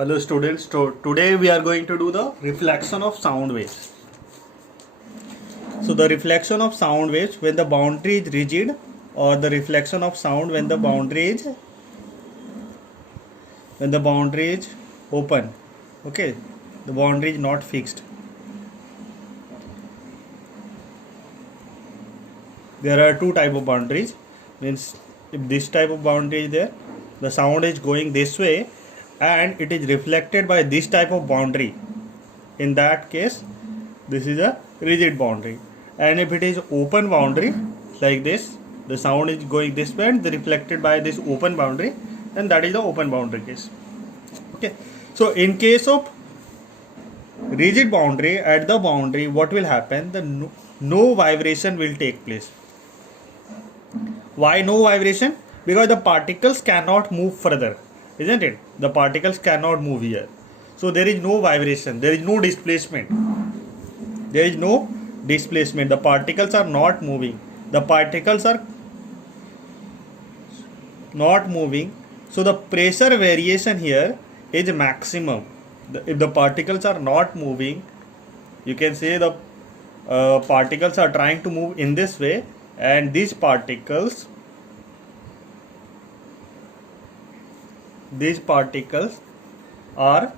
Hello students, today we are going to do the reflection of sound waves. So the reflection of sound waves when the boundary is rigid, or the reflection of sound when the boundary is open. Okay, the boundary is not fixed. There are two type of boundaries. Means if this type of boundary is there, the sound is going this way and it is reflected by this type of boundary. In that case, this is a rigid boundary. And if it is open boundary like this, the sound is going this way and reflected by this open boundary, then that is the open boundary case. Okay, so in case of rigid boundary, at the boundary what will happen? The no vibration will take place. Why no vibration? Because the particles cannot move further, isn't it? The particles cannot move here. So there is no vibration, there is no displacement. There is no displacement. The particles are not moving. The particles are not moving. So the pressure variation here is maximum. If the particles are not moving, you can say the particles are trying to move in this way, and these particles are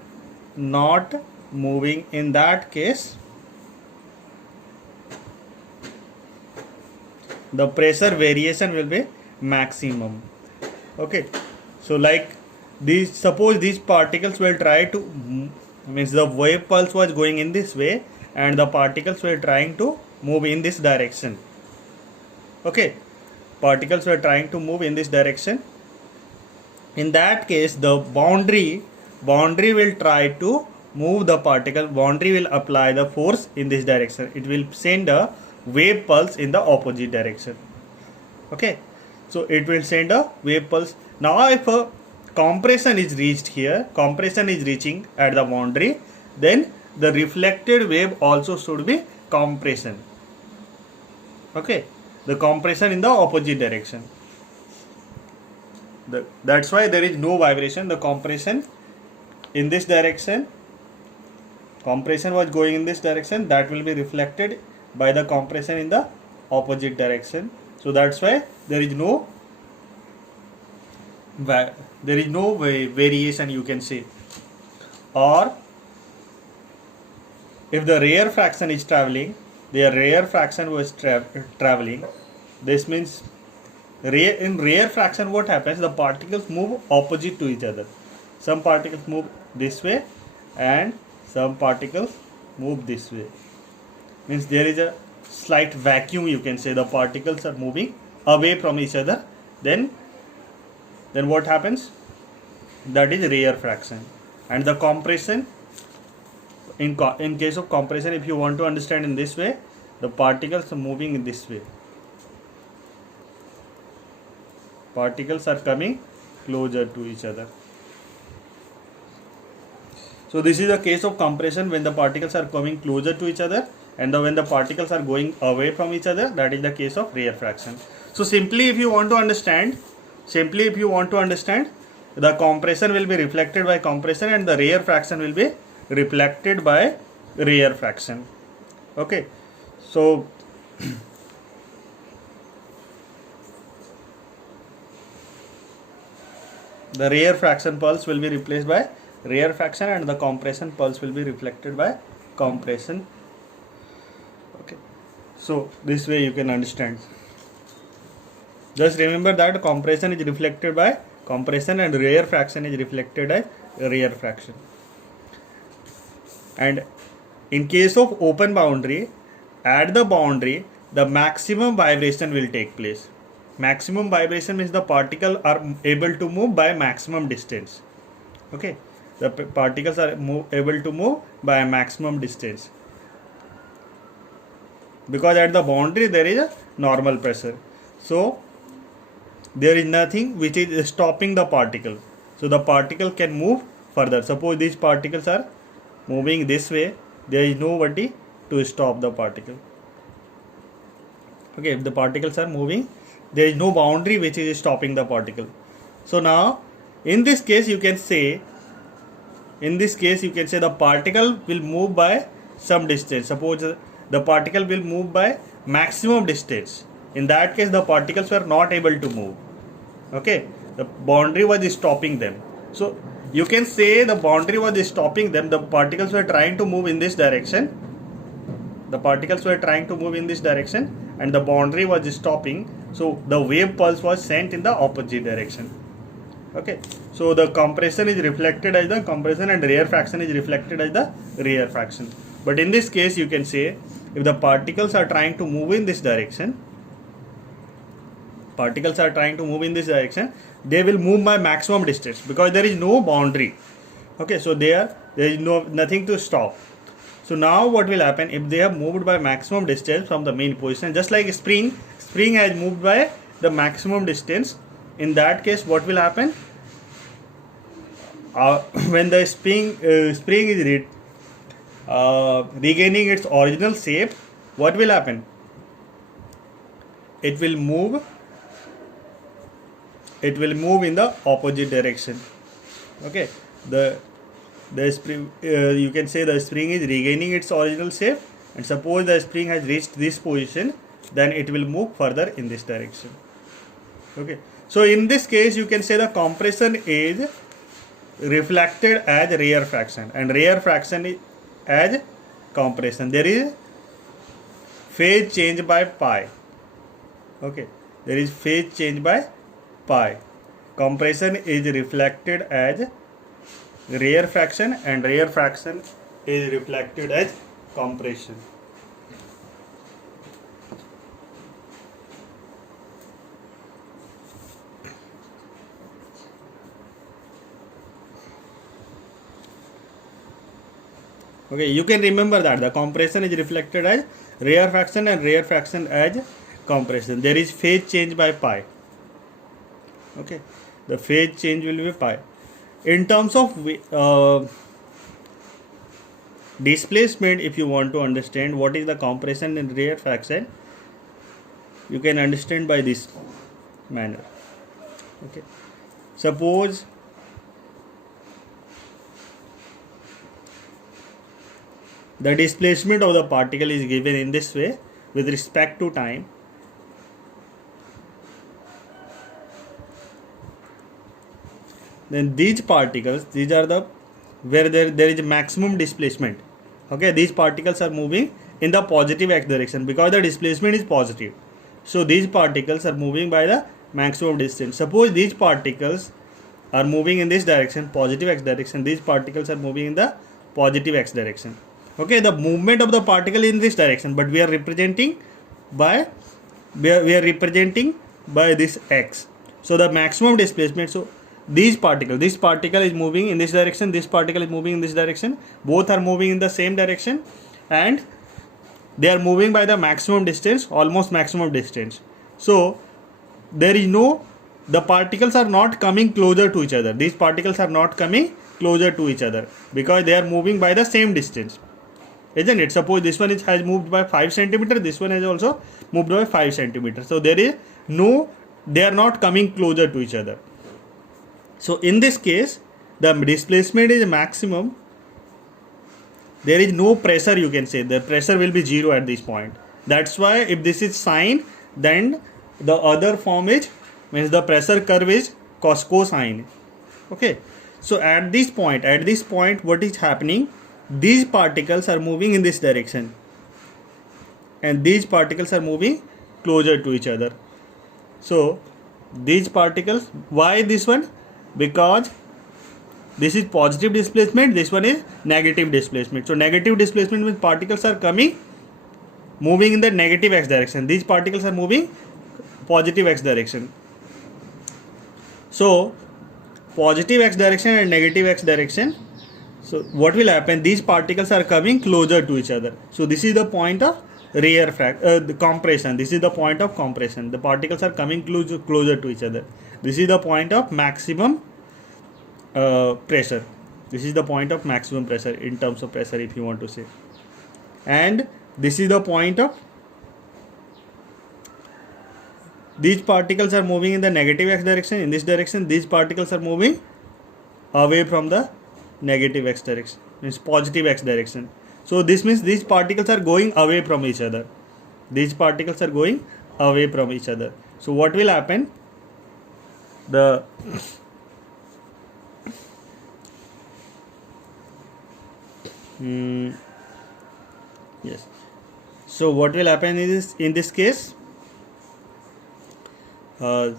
not moving. In that case, the pressure variation will be maximum. Okay, so like these, suppose these particles will try to, means the wave pulse was going in this way and the particles were trying to move in this direction. Okay, particles were trying to move in this direction. In that case, the boundary will try to move the particle. Boundary will apply the force in this direction. It will send a wave pulse in the opposite direction. Okay, so it will send a wave pulse. Now if a compression is reached here, compression is reaching at the boundary, then the reflected wave also should be compression. Okay, the compression in the opposite direction. That's why there is no vibration. The compression in this direction, compression was going in this direction, that will be reflected by the compression in the opposite direction. So that's why there is no variation, you can say. Or if the rare fraction is traveling, their rare fraction was traveling, this means in rare fraction what happens? The particles move opposite to each other. Some particles move this way and some particles move this way. Means there is a slight vacuum, you can say. The particles are moving away from each other. Then what happens? That is rare fraction. And the compression, in case of compression, if you want to understand in this way, the particles are moving in this way. Particles are coming closer to each other. So this is the case of compression, when the particles are coming closer to each other, and when the particles are going away from each other, that is the case of rare fraction. So simply if you want to understand, the compression will be reflected by compression and the rare fraction will be reflected by rare fraction. Okay, so the rare fraction pulse will be replaced by rare fraction and the compression pulse will be reflected by compression. Okay, so this way you can understand. Just remember that compression is reflected by compression and rare fraction is reflected by rare fraction. And in case of open boundary, at the boundary the maximum vibration will take place. Maximum vibration means the particles are able to move by maximum distance. Okay, the particles are able to move by a maximum distance, because at the boundary there is a normal pressure. So there is nothing which is stopping the particle. So the particle can move further. Suppose these particles are moving this way, there is nobody to stop the particle. Okay, if the particles are moving, there is no boundary which is stopping the particle. So now in this case you can say in this case you can say the particle will move by some distance. Suppose the particle will move by maximum distance. In that case the particles were not able to move. Okay, the boundary was stopping them. So you can say the boundary was stopping them. The particles were trying to move in this direction. The particles were trying to move in this direction and the boundary was stopping. So the wave pulse was sent in the opposite direction. Okay, so the compression is reflected as the compression and rarefaction is reflected as the rarefaction. But in this case you can say if the particles are trying to move in this direction, they will move by maximum distance because there is no boundary. Okay, so there is nothing to stop. So now what will happen if they have moved by maximum distance from the main position, just like spring has moved by the maximum distance. In that case what will happen, when the spring is regaining its original shape, what will happen? It will move in the opposite direction. Okay, the spring, you can say the spring is regaining its original shape, and suppose the spring has reached this position, then it will move further in this direction. Okay, so in this case you can say the compression is reflected as rarefaction and rarefaction is as compression. There is phase change by pi. Okay, there is phase change by pi. Compression is reflected as rarefaction and rarefaction is reflected as compression. Okay, you can remember that the compression is reflected as rarefaction and rarefaction as compression. There is phase change by pi. Okay, the phase change will be pi. In terms of displacement, if you want to understand what is the compression and rarefaction, you can understand by this manner. Okay, suppose the displacement of the particle is given in this way with respect to time. Then these particles, these are the where there is maximum displacement. Okay, these particles are moving in the positive x direction because the displacement is positive. So these particles are moving by the maximum distance. Suppose these particles are moving in this direction, positive x direction. These particles are moving in the positive x direction. Okay, the movement of the particle in this direction, but we are representing by this x. So the maximum displacement. So this particle is moving in this direction, this particle is moving in this direction, both are moving in the same direction and they are moving by the maximum distance, almost maximum distance. So there is the particles are not coming closer to each other. These particles are not coming closer to each other because they are moving by the same distance, isn't it? Suppose this one has moved by 5 centimeter, this one has also moved by 5 centimeter. So they are not coming closer to each other. So in this case the displacement is maximum. There is no pressure, you can say the pressure will be 0 at this point. That's why if this is sine, then the other form is means the pressure curve is cosine. Okay, so at this point what is happening, these particles are moving in this direction and these particles are moving closer to each other. So these particles, why this one? Because this is positive displacement, this one is negative displacement. So negative displacement means particles are moving in the negative x direction. These particles are moving positive x direction. So positive x direction and negative x direction. So what will happen? These particles are coming closer to each other. So this is the point of the compression. This is the point of compression. The particles are coming closer to each other. This is the point of maximum pressure. This is the point of maximum pressure in terms of pressure, if you want to say. And this is the point of these particles are moving in the negative x direction. In this direction, these particles are moving away from the negative x direction, means positive x direction. So this means these particles are going away from each other. These particles are going away from each other. So what will happen? The yes. So what will happen is, in this case, the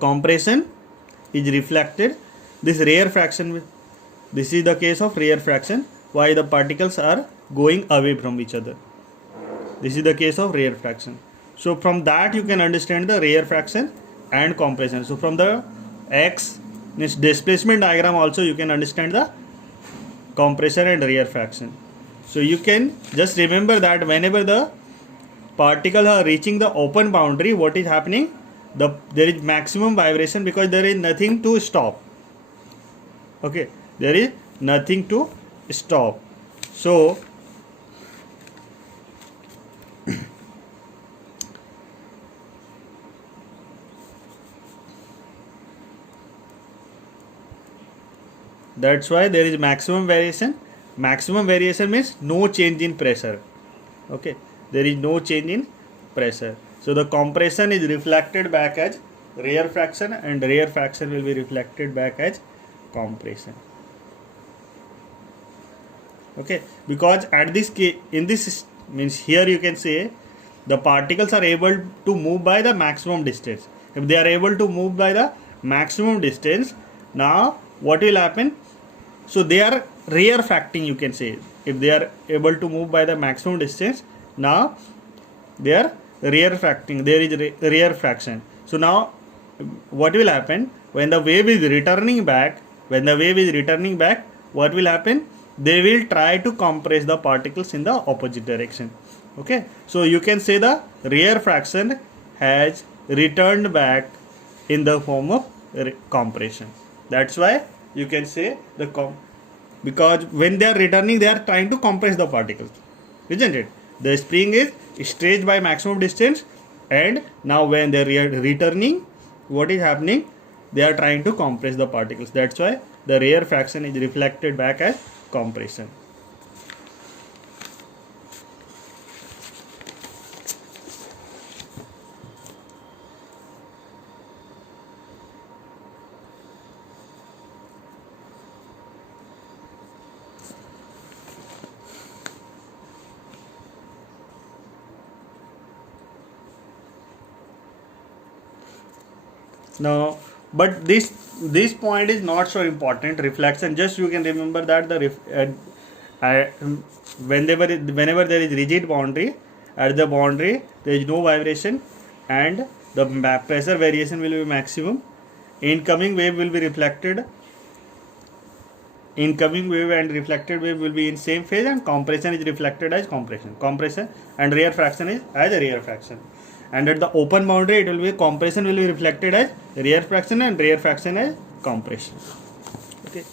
compression is reflected. This rare fraction, this is the case of rare fraction, why the particles are going away from each other. This is the case of rare fraction. So from that you can understand the rare fraction and compression. So from the x means displacement diagram also you can understand the compression and rare fraction. So you can just remember that whenever the particles are reaching the open boundary, what is happening? There is maximum vibration because there is nothing to stop. Okay, there is nothing to stop. So that's why there is maximum variation. Maximum variation means no change in pressure. Okay, there is no change in pressure. So the compression is reflected back as rare fraction, and rare fraction will be reflected back as compression. Okay, because at this case, in this means here you can say the particles are able to move by the maximum distance. If they are able to move by the maximum distance, now what will happen? So they are rare fracting, you can say. If they are able to move by the maximum distance, now they are rare fracting, there is rare fraction. So now what will happen when the wave is returning back? When the wave is returning back, what will happen? They will try to compress the particles in the opposite direction. Okay, so you can say the rare fraction has returned back in the form of compression. That's why you can say because when they are returning, they are trying to compress the particles, isn't it? The spring is stretched by maximum distance, and now when they are returning, what is happening? They are trying to compress the particles. That's why the rare fraction is reflected back as compression. Now, but this point is not so important. Reflection, just you can remember that whenever there is rigid boundary, at the boundary there is no vibration and the pressure variation will be maximum. Incoming wave will be reflected. Incoming wave and reflected wave will be in same phase, and compression is reflected as compression, and rare fraction is as a rare fraction. And at the open boundary, it will be compression will be reflected as rare fraction and rare fraction as compression. Okay,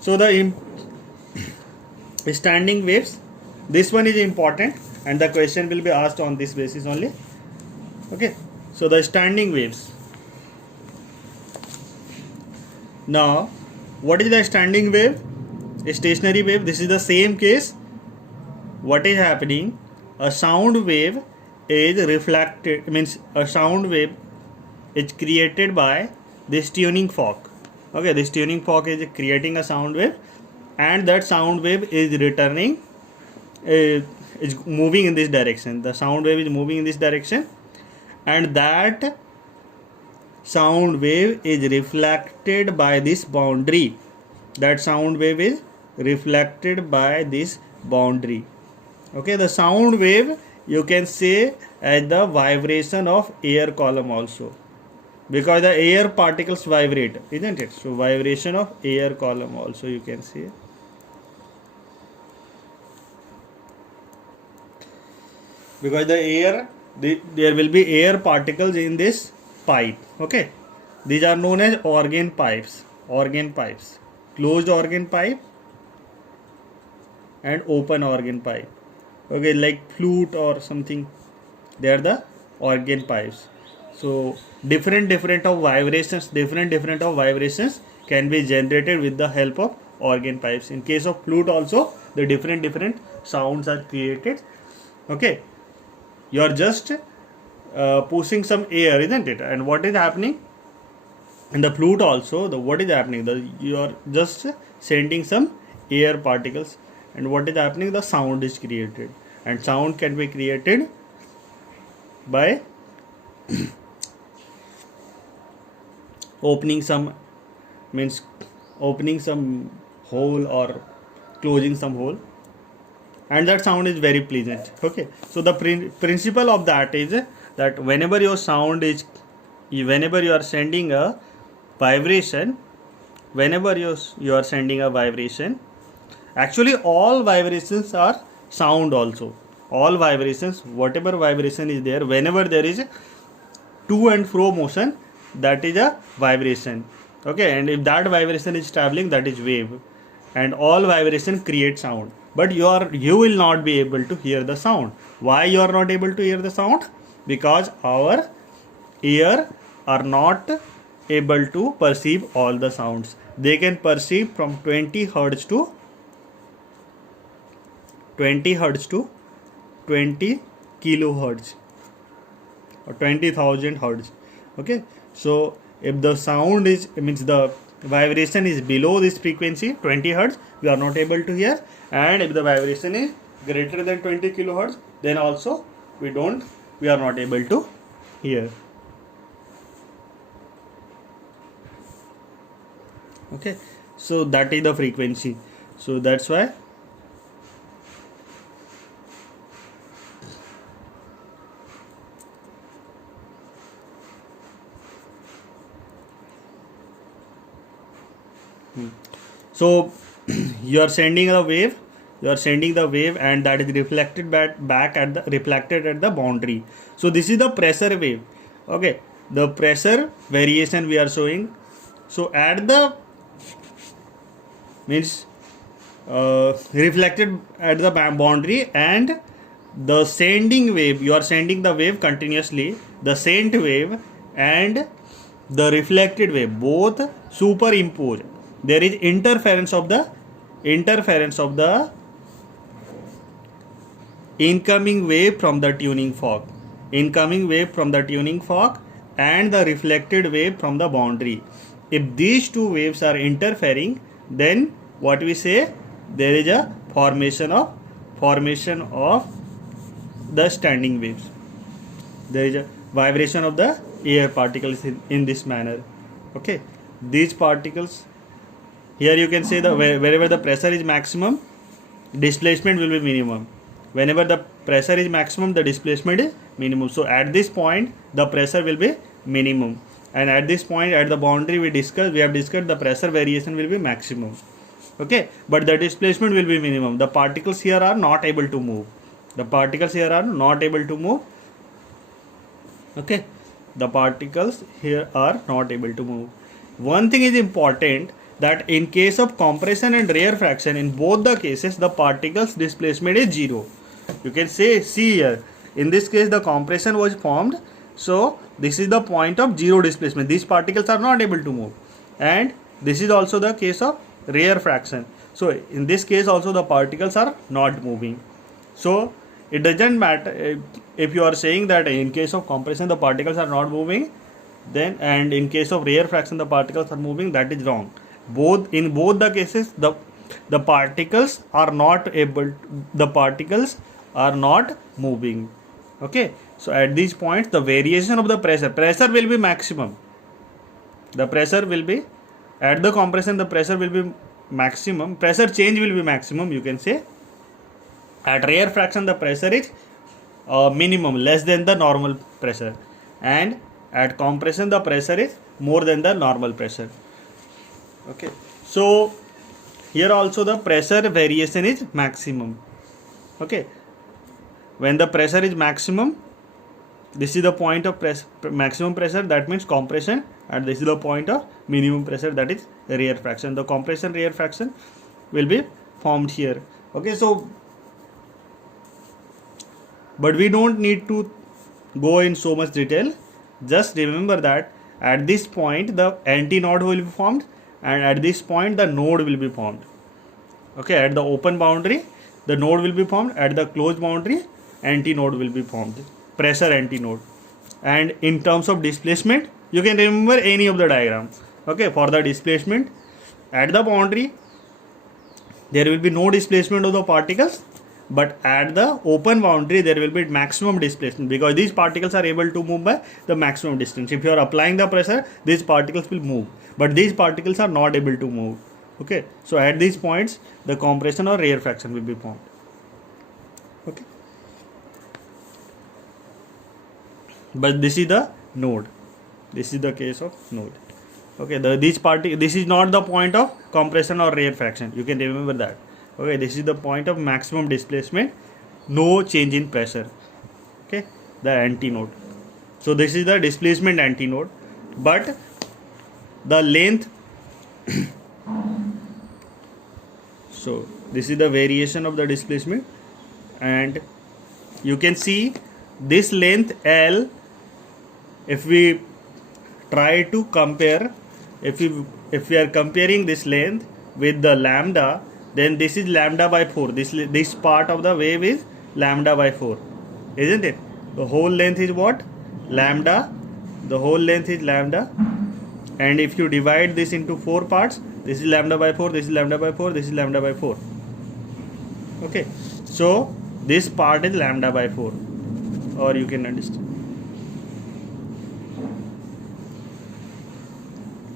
so the standing waves, this one is important, and the question will be asked on this basis only. Okay, so the standing waves. Now, what is the standing wave? A stationary wave. This is the same case. What is happening? A sound wave is reflected, means a sound wave is created by this tuning fork. Okay, this tuning fork is creating a sound wave, and that sound wave is returning, is moving in this direction. The sound wave is moving in this direction, and that sound wave is reflected by this boundary. That sound wave is reflected by this boundary. Okay, the sound wave you can say as the vibration of air column also, because the air particles vibrate, isn't it? So vibration of air column also you can say. Because the air, there will be air particles in this pipe. Okay, these are known as organ pipes. Organ pipes, closed organ pipe and open organ pipe. Okay, like flute or something, they are the organ pipes. So different of vibrations can be generated with the help of organ pipes. In case of flute also, the different sounds are created. Okay, you are just pushing some air, isn't it? And what is happening in the flute also? What is happening? You are just sending some air particles, and what is happening? The sound is created, and sound can be created by opening some hole or closing some hole, and that sound is very pleasant. Okay, so the principle of that is that whenever you are sending a vibration, actually all vibrations are sound also. All vibrations, whatever vibration is there, whenever there is to and fro motion, that is a vibration. Okay, and if that vibration is traveling, that is wave, and all vibration create sound. But you will not be able to hear the sound. Why you are not able to hear the sound? Because our ear are not able to perceive all the sounds. They can perceive from 20 hertz to 20 kilohertz or 20,000 hertz. Okay, so if the sound the vibration is below this frequency 20 hertz, we are not able to hear, and if the vibration is greater than 20 kilohertz, then also we are not able to hear. Okay, so that is the frequency. So that's why so you are sending the wave, and that is reflected back at the boundary. So this is the pressure wave. Okay, the pressure variation we are showing. So at the reflected at the boundary, and the sending wave, you are sending the wave continuously, the sent wave and the reflected wave both superimpose. There is interference of the incoming wave from the tuning fork, and the reflected wave from the boundary. If these two waves are interfering, then what we say, there is a formation of the standing waves. There is a vibration of the air particles in this manner. Okay, these particles, here you can say wherever the pressure is maximum, displacement will be minimum. Whenever the pressure is maximum, the displacement is minimum. So at this point the pressure will be minimum, and at this point at the boundary we have discussed the pressure variation will be maximum. Okay, but the displacement will be minimum. The particles here are not able to move. Okay, the particles here are not able to move. One thing is important, that in case of compression and rarefaction, in both the cases the particles displacement is zero. You can see here, in this case the compression was formed, so this is the point of zero displacement. These particles are not able to move, and this is also the case of rarefaction. So in this case also the particles are not moving. So it doesn't matter if you are saying that in case of compression the particles are not moving, then, and in case of rarefaction the particles are moving, that is wrong. In both the cases the particles are not moving. Okay, so at these points the variation of the pressure will be maximum. At the compression the pressure will be maximum, pressure change will be maximum, you can say. At rarefaction the pressure is minimum, less than the normal pressure, and at compression the pressure is more than the normal pressure. Okay, so here also the pressure variation is maximum. Okay, when the pressure is maximum, this is the point of maximum pressure, that means compression, and this is the point of minimum pressure, that is rarefaction. The compression rarefaction will be formed here. Okay, so but we don't need to go in so much detail. Just remember that at this point the antinode will be formed, and at this point the node will be formed. Okay, at the open boundary the node will be formed, at the closed boundary antinode will be formed, pressure antinode. And in terms of displacement, you can remember any of the diagram. Okay, for the displacement at the boundary there will be no displacement of the particles, but at the open boundary there will be maximum displacement, because these particles are able to move by the maximum distance. If you are applying the pressure, these particles will move, but these particles are not able to move. Okay, so at these points the compression or rarefaction will be formed. Okay, but this is the node, this is the case of node. Okay, this is not the point of compression or rarefaction, you can remember that. Okay, this is the point of maximum displacement, no change in pressure. Okay, the antinode. So this is the displacement antinode, but the length so this is the variation of the displacement, and you can see this length L, if we try to compare, if we are comparing this length with the lambda, then this is lambda by 4. This part of the wave is lambda by 4, isn't it? The whole length is what? Lambda. The whole length is lambda, and if you divide this into 4 parts, this is lambda by 4, this is lambda by 4, this is lambda by 4. Okay, so this part is lambda by 4, or you can understand.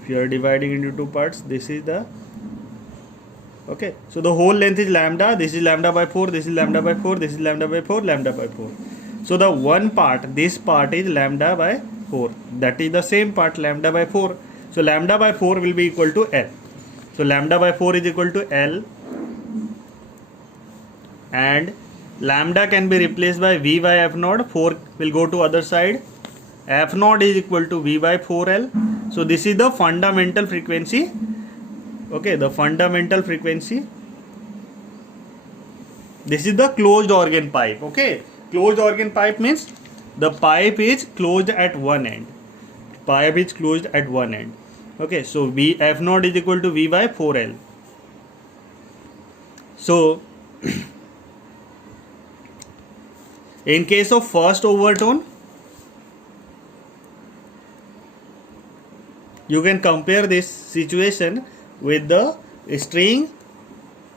If you are dividing into 2 parts, this is the, okay, so the whole length is lambda, this is lambda by 4, this is lambda by 4, this is lambda by 4, lambda by 4. So the one part, this part is lambda by 4, that is the same part, lambda by 4. So lambda by 4 will be equal to L. So lambda by 4 is equal to L, and lambda can be replaced by V by F naught. 4 will go to other side. F naught is equal to V by 4L. So this is the fundamental frequency. Okay, the fundamental frequency. This is the closed organ pipe. Okay, closed organ pipe means the pipe is closed at one end. Pipe is closed at one end. Okay, so V F naught is equal to V by 4L. So in case of first overtone, you can compare this situation with the string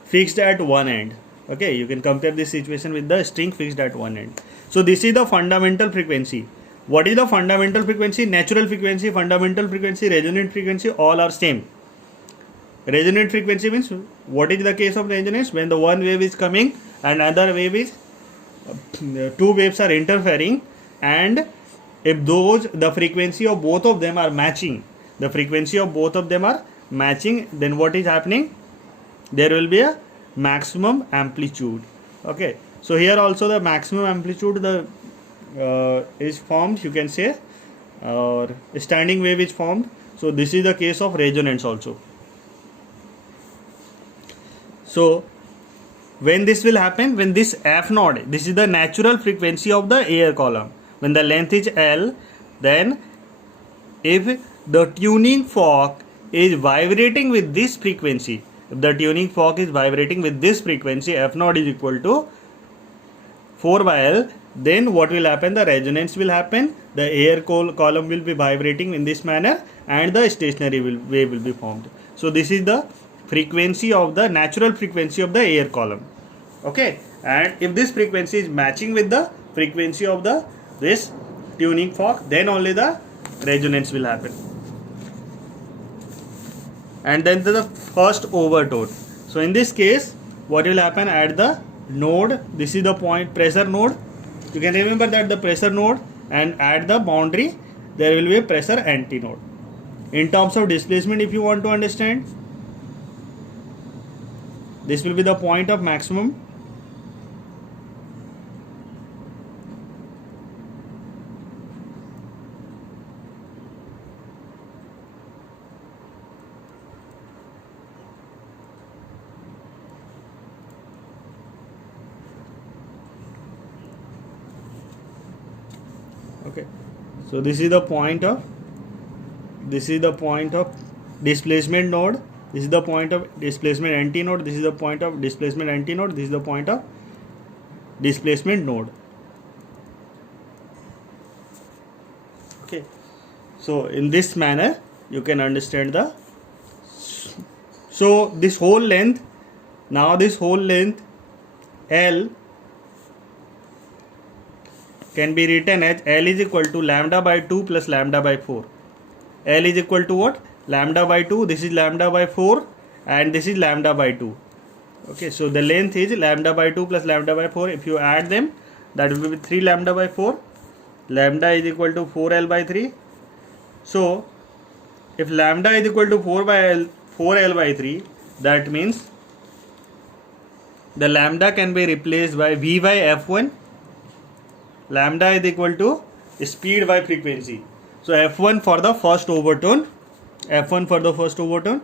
fixed at one end. Okay, you can compare this situation with the string fixed at one end. So this is the fundamental frequency. What is the fundamental frequency? Natural frequency, fundamental frequency, resonant frequency, all are same. Resonant frequency means, what is the case of resonance? When the one wave is coming and another wave is, two waves are interfering, and if the frequency of both of them are matching, the frequency of both of them are matching, then what is happening? There will be a maximum amplitude. Okay, so here also the maximum amplitude is formed, you can say, or standing wave is formed. So this is the case of resonance also. So when this will happen, when this F naught, this is the natural frequency of the air column, when the length is L, then if the tuning fork is vibrating with this frequency, if the tuning fork is vibrating with this frequency, F naught is equal to 4 by L, then what will happen? The resonance will happen, the air column will be vibrating in this manner, and the stationary wave will be formed. So this is the frequency of the natural frequency of the air column. Okay, and if this frequency is matching with the frequency of this tuning fork, then only the resonance will happen. And then the first overtone. So in this case, what will happen at the node? This is the point, pressure node. You can remember that the pressure node, and at the boundary there will be a pressure antinode. In terms of displacement, if you want to understand, this will be the point of maximum. Okay, so this is the point of displacement node, this is the point of displacement anti node, this is the point of displacement anti node, this is the point of displacement node. Okay, so in this manner you can understand the, so this whole length, now this whole length L can be written as L is equal to lambda by 2 plus lambda by 4. L is equal to what? Lambda by 2, this is lambda by 4 and this is lambda by 2. Okay, so the length is lambda by 2 plus lambda by 4. If you add them, that will be 3 lambda by 4. Lambda is equal to 4L by 3. So if lambda is equal to 4L by 3, that means the lambda can be replaced by V by F1. Lambda is equal to speed by frequency. So F1 for the first overtone, F1 for the first overtone.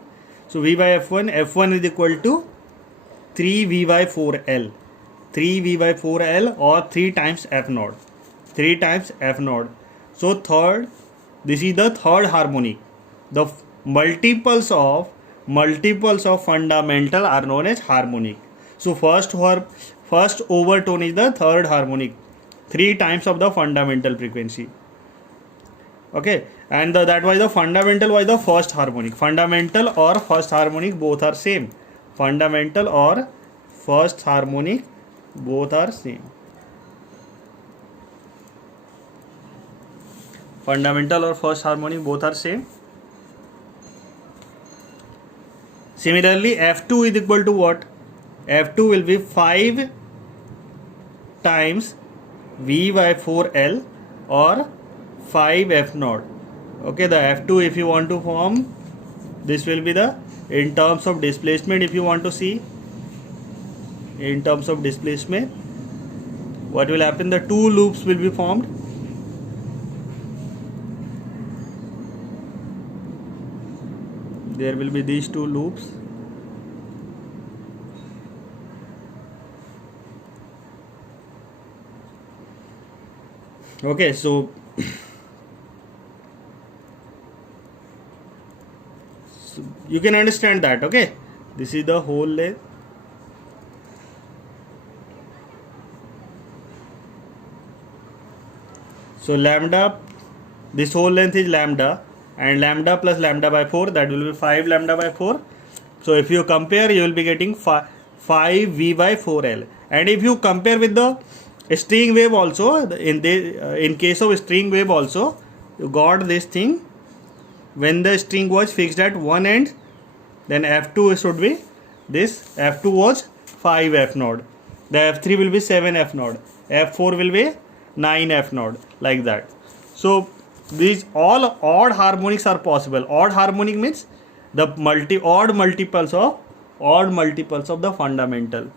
So V by F1, F1 is equal to 3V by 4L. 3V by 4L or 3 times F naught. 3 times F naught. So third, this is the third harmonic. The multiples of fundamental are known as harmonic. So first overtone is the third harmonic. 3 times of the fundamental frequency. Okay, and that was the fundamental was the first harmonic. Fundamental or first harmonic both are same. Fundamental or first harmonic both are same. Fundamental or first harmonic both are same. Similarly, F2 is equal to what? F2 will be 5 times V by 4L or 5 F naught. Okay, the F2 if you want to form, this will be the, in terms of displacement, if you want to see, in terms of displacement, what will happen? The two loops will be formed. There will be these two loops. Okay, so you can understand that. Okay, this is the whole length. So lambda, this whole length is lambda, and lambda plus lambda by 4, that will be 5 lambda by 4. So if you compare, you will be getting 5 V by 4L. And if you compare with the string wave also, in case of string wave also, you got this thing. When the string was fixed at one end, then F2 should be this. F2 was 5 F naught. The F3 will be 7 F naught. F4 will be 9 F naught, like that. So these all odd harmonics are possible. Odd harmonic means the odd multiples of the fundamental.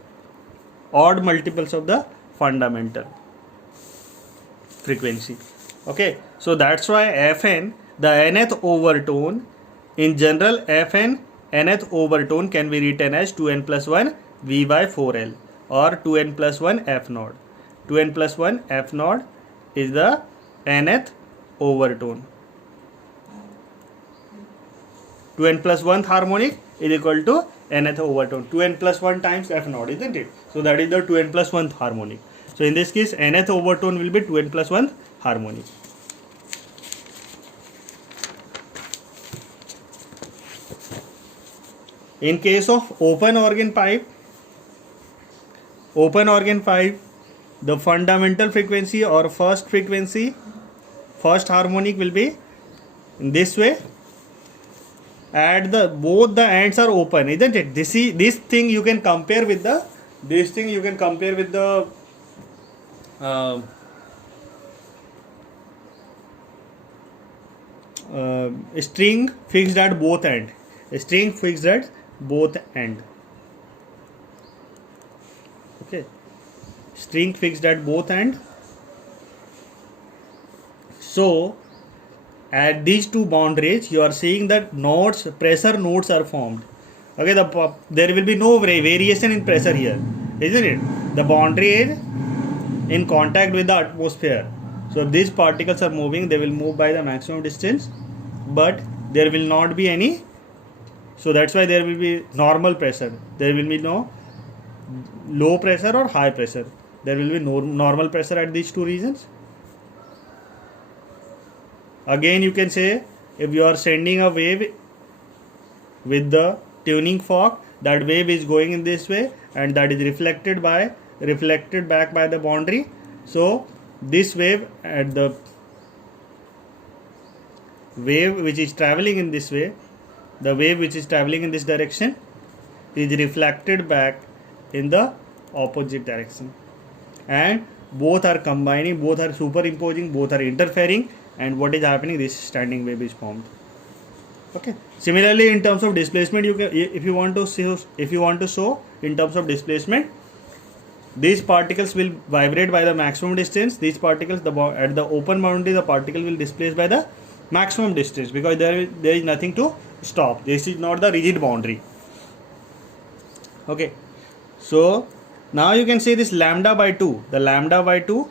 Odd multiples of the fundamental frequency. Okay, so that's why Fn, the nth overtone, in general Fn nth overtone can be written as 2n plus 1 V by 4L or 2n plus 1 F naught. 2n plus 1 F naught is the nth overtone. 2n plus 1th harmonic is equal to nth overtone. 2n plus 1 times F naught, isn't it? So that is the 2n plus 1th harmonic. So in this case, nth overtone will be 2n plus 1th harmonic. In case of open organ pipe, the fundamental frequency or first harmonic will be in this way. At both the ends are open, isn't it? This thing you can compare with the string fixed at both end. String fixed at both end. Okay, string fixed at both end. So at these two boundaries, you are seeing that pressure nodes are formed. Okay, there will be no variation in pressure here, isn't it? The boundary is in contact with the atmosphere. So if these particles are moving, they will move by the maximum distance, but there will not be any So that's why there will be normal pressure. There will be no low pressure or high pressure. There will be no normal pressure at these two regions. Again, you can say if you are sending a wave with the tuning fork, that wave is going in this way and that is reflected back by the boundary. So this wave at the wave which is traveling in this way, the wave which is traveling in this direction is reflected back in the opposite direction, and both are combining, both are superimposing, both are interfering, and what is happening, this standing wave is formed. Okay. Similarly, in terms of displacement, you can, if you want to show in terms of displacement, these particles will vibrate by the maximum distance. These particles, at the open boundary, the particle will displace by the maximum distance, because there is nothing to stop. This is not the rigid boundary. Okay. So now you can say this lambda by 2. The lambda by 2,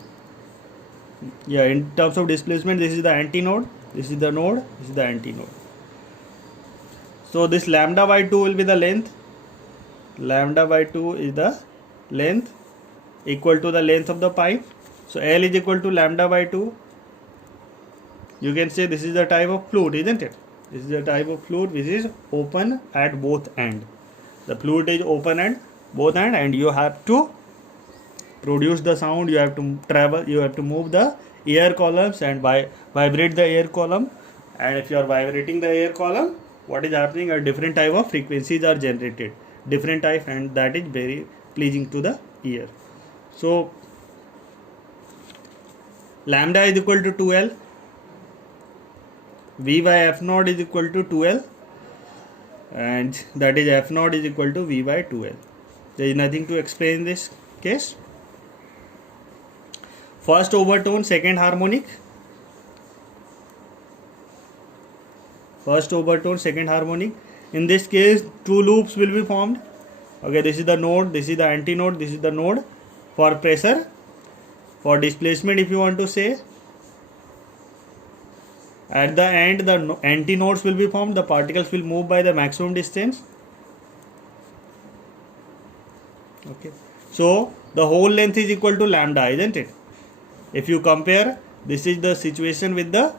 yeah, in terms of displacement, this is the antinode, this is the node, this is the antinode. So this lambda by 2 will be the length. Lambda by 2 is the length equal to the length of the pipe. So L is equal to lambda by 2. You can say this is the type of fluid, isn't it? This is the type of fluid which is open at both ends. The fluid is open at both ends, and you have to produce the sound, you have to travel, you have to move the air columns and vibrate the air column. And if you are vibrating the air column, what is happening? A different type of frequencies are generated, different type, and that is very pleasing to the ear. So lambda is equal to 2L, V by F naught is equal to 2L, and that is F naught is equal to V by 2L. There is nothing to explain in this case. First overtone, second harmonic. First overtone, second harmonic. In this case, two loops will be formed. Okay, this is the node, this is the antinode, this is the node. For pressure, for displacement, if you want to say, at the end the antinodes will be formed. The particles will move by the maximum distance. Okay, so the whole length is equal to lambda, isn't it? If you compare, this is the situation with the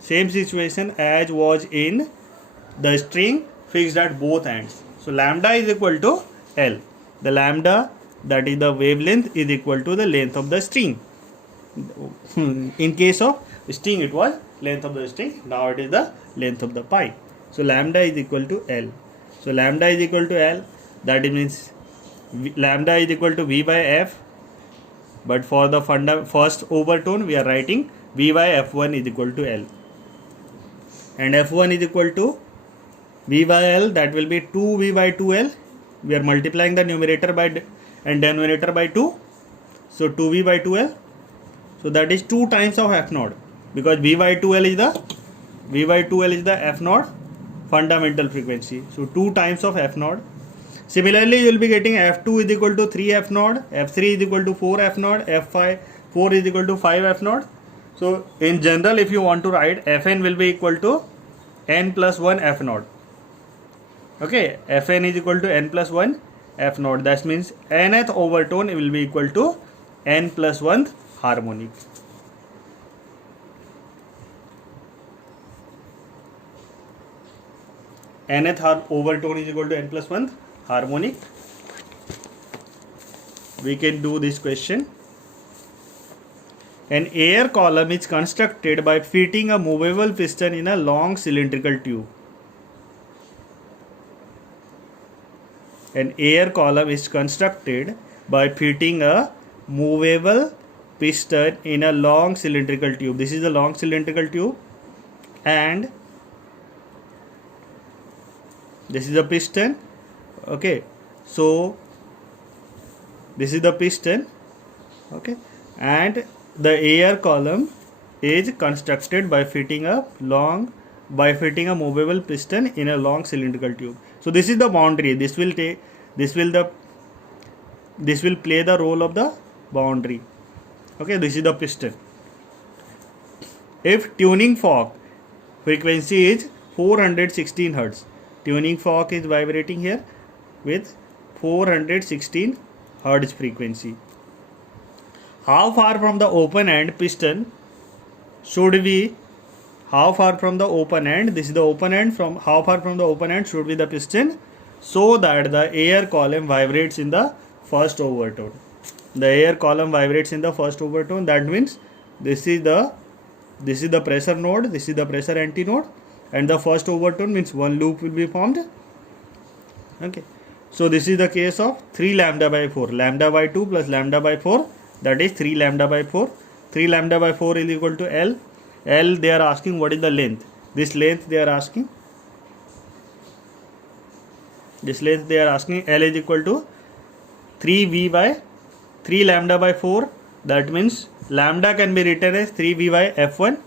same situation as was in the string fixed at both ends. So lambda is equal to L. The lambda, that is the wavelength, is equal to the length of the string. In case of string, it was length of the string. Now it is the length of the pipe. So lambda is equal to L. So lambda is equal to L. That means lambda is equal to V by F. But for the first overtone, we are writing V by F1 is equal to L. And F1 is equal to V by L, that will be 2V by 2L. We are multiplying the numerator by and denominator by 2. So 2V by 2L. So that is 2 times of F naught, because V by 2L is the F naught fundamental frequency. So 2 times of F naught. Similarly, you will be getting F2 is equal to 3 F naught, F3 is equal to 4 F naught, F5 4 is equal to 5 F naught. So in general, if you want to write, Fn will be equal to n plus 1 F naught. Okay, Fn is equal to n plus 1 F naught. That means nth overtone will be equal to n plus 1th harmonic. Nth overtone is equal to n plus 1th harmonic. We can do this question. An air column is constructed by fitting a movable piston in a long cylindrical tube. An air column is constructed by fitting a movable piston in a long cylindrical tube. This is a long cylindrical tube, and this is the piston. Okay, so this is the piston. Okay, and the air column is constructed by fitting a movable piston in a long cylindrical tube. So this is the boundary. This will play the role of the boundary. Okay, this is the piston. If tuning fork frequency is 416 Hz, tuning fork is vibrating here with 416 Hertz frequency. How far from the open end piston should we, how far from the open end, this is the open end, from how far from the open end should be the piston, so that the air column vibrates in the first overtone. The air column vibrates in the first overtone. That means this is the pressure node, this is the pressure antinode, and the first overtone means one loop will be formed. Okay, so this is the case of 3 lambda by 4, lambda by 2 plus lambda by 4, that is 3 lambda by 4. 3 lambda by 4 is equal to L. L, they are asking what is the length. This length they are asking. This length they are asking. L is equal to 3V by 3 lambda by 4. That means lambda can be written as 3V by F1,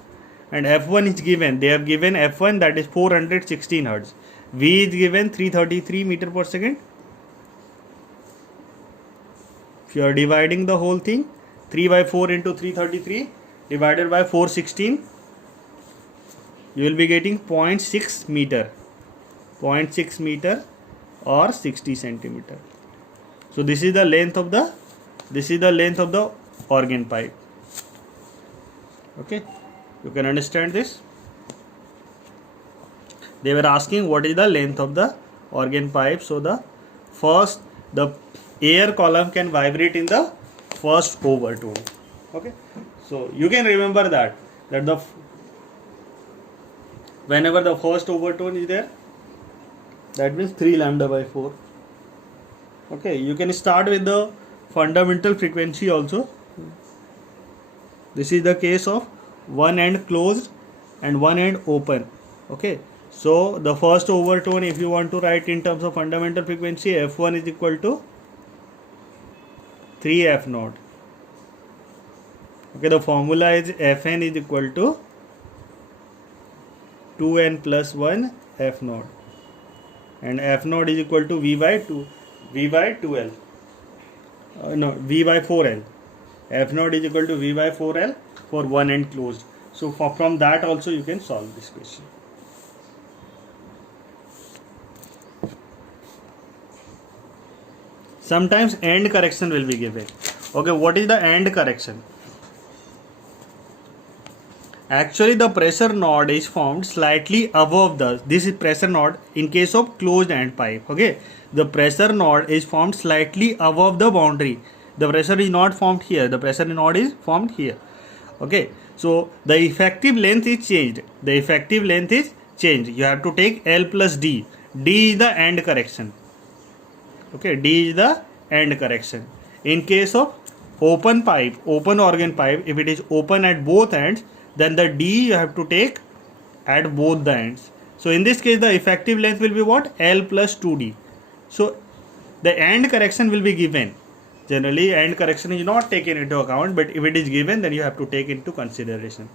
and F1 is given. They have given F1, that is 416 Hertz. V is given 333 meter per second. If you are dividing the whole thing, 3 by 4 into 333 divided by 416, you will be getting 0.6 meter. 0.6 meter or 60 centimeter. So this is the length of the organ pipe. Okay, you can understand this. They were asking what is the length of the organ pipe. So the air column can vibrate in the first overtone. Okay, so you can remember that whenever the first overtone is there, that means 3 lambda by 4. Okay, you can start with the fundamental frequency also. This is the case of one end closed and one end open. Okay, so the first overtone, if you want to write in terms of fundamental frequency, F1 is equal to 3F naught. Okay, the formula is Fn is equal to 2n plus 1 F naught, and F naught is equal to V by 2L. V by 4L. F naught is equal to V by 4L for one end closed. So from that also you can solve this question. Sometimes end correction will be given. Okay, what is the end correction? Actually, the pressure node is formed slightly above this is pressure node in case of closed end pipe. Okay, the pressure node is formed slightly above the boundary. The pressure is not formed here. The pressure node is formed here. Okay, so the effective length is changed. The effective length is changed. You have to take L plus D. D is the end correction. Okay, D is the end correction. In case of open pipe, open organ pipe, if it is open at both ends, then the D you have to take at both the ends. So in this case, the effective length will be what? L plus 2D. So the end correction will be given. Generally, end correction is not taken into account, but if it is given, then you have to take into consideration.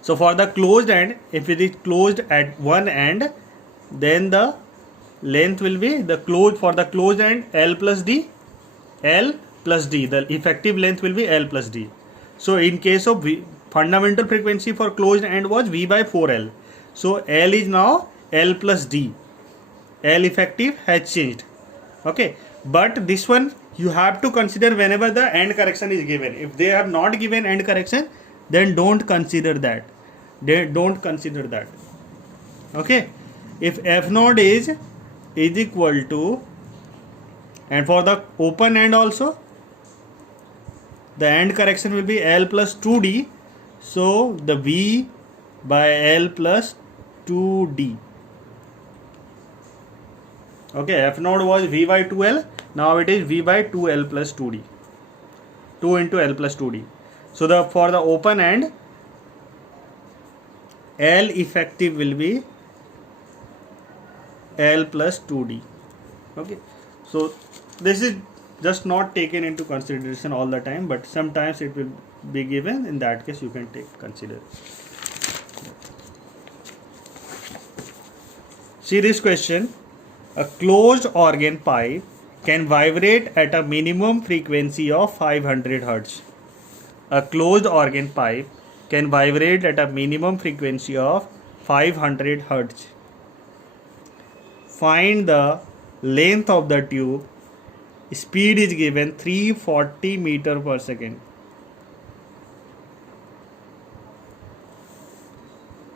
So for the closed end, if it is closed at one end, then the length will be for the closed end L plus D. L plus D. The effective length will be L plus D. So in case of fundamental frequency for closed end was V by 4L. So L is now L plus D. L effective has changed. Okay, but this one you have to consider whenever the end correction is given. If they have not given end correction, then don't consider that. Okay, if F node is equal to, and for the open end also, the end correction will be L plus 2D. So the V by L plus 2D. Okay, F node was V by 2L. Now it is V by 2L plus 2D. 2 into L plus 2D. So for the open end, L effective will be L plus 2D. Okay, so this is just not taken into consideration all the time, but sometimes it will be given. In that case, you can consider. See this question. A closed organ pipe can vibrate at a minimum frequency of 500 Hertz. A closed organ pipe can vibrate at a minimum frequency of 500 Hertz. find the length of the tube. Speed is given 340 meter per second.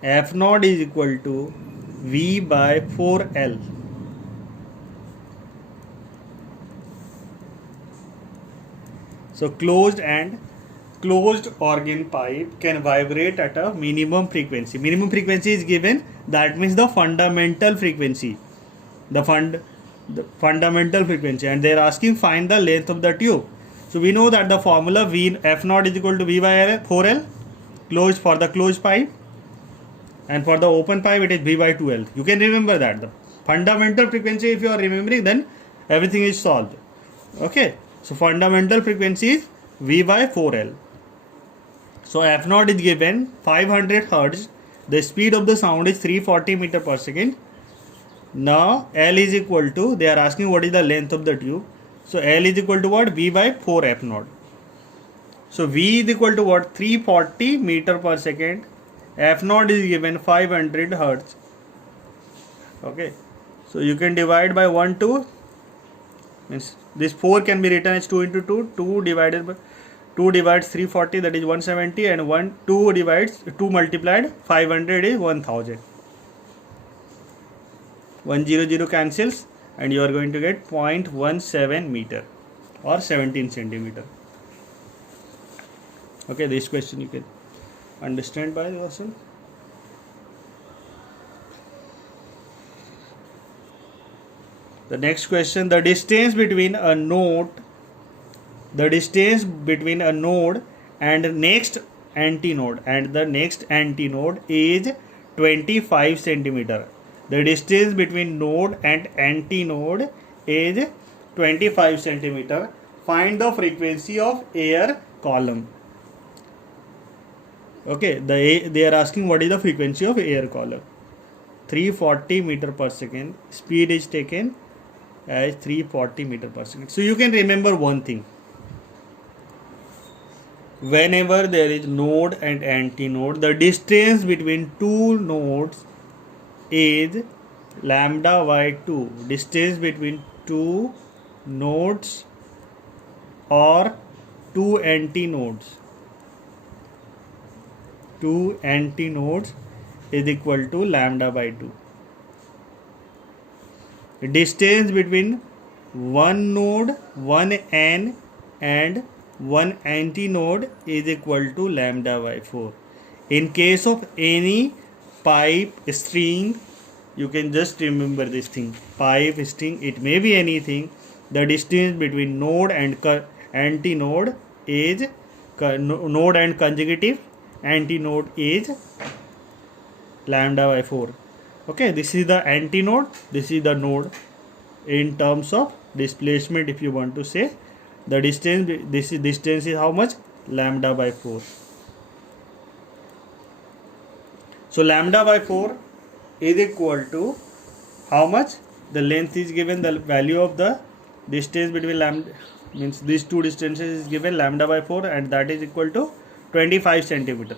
F naught is equal to V by 4L. So closed organ pipe can vibrate at a minimum frequency. Minimum frequency is given, that means the fundamental frequency. The fundamental frequency, and they are asking find the length of the tube. So we know that the formula V F naught is equal to V by 4L closed for the closed pipe, and for the open pipe it is V by 2L. You can remember that. The fundamental frequency, if you are remembering, then everything is solved. Okay, so fundamental frequency is V by 4L. So F naught is given 500 Hertz. The speed of the sound is 340 meter per second. Now L is equal to, they are asking what is the length of the tube. So L is equal to what? V by 4 F naught. So V is equal to what? 340 meter per second. F naught is given 500 Hertz. Okay. So you can divide by 1 2. Means this 4 can be written as 2 into 2. 2 divided by 2 divides 340, that is 170, and 2 divides 2 multiplied 500 is 1000. 100 cancels, and you are going to get 0.17 meter or 17 centimeter. Okay, this question you can understand by yourself. The next question, the distance between a node and next antinode is 25 centimeter. The distance between node and antinode is 25 centimeter. Find the frequency of air column. Okay, they are asking what is the frequency of air column. 340 meter per second. Speed is taken as 340 meter per second. So you can remember one thing. Whenever there is node and antinode, the distance between two nodes is lambda by 2. Distance between two nodes or two antinodes is equal to lambda by 2. Distance between one node, one N, and one antinode is equal to lambda by 4. In case of any pipe, string, you can just remember this thing. Pipe, string, it may be anything. The distance between node and antinode is node and consecutive antinode is lambda by 4. Okay, this is the antinode, this is the node. In terms of displacement, if you want to say, the distance, distance is how much? Lambda by 4. So lambda by 4 is equal to how much? The length is given, the value of the distance between lambda, means these two distances is given lambda by 4, and that is equal to 25 centimeter.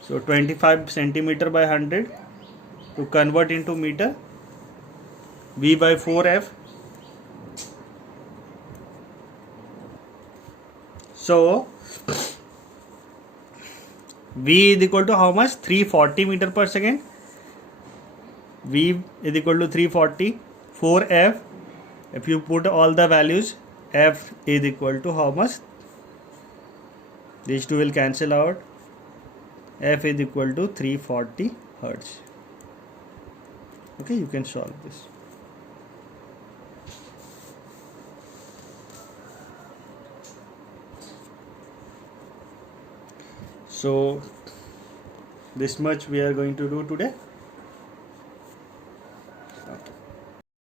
So 25 centimeter by 100 to convert into meter, V by 4F. So V is equal to how much? 340 meter per second. V is equal to 340. 4F, if you put all the values, F is equal to how much? These two will cancel out. F is equal to 340 Hertz. Okay, you can solve this. So this much we are going to do today.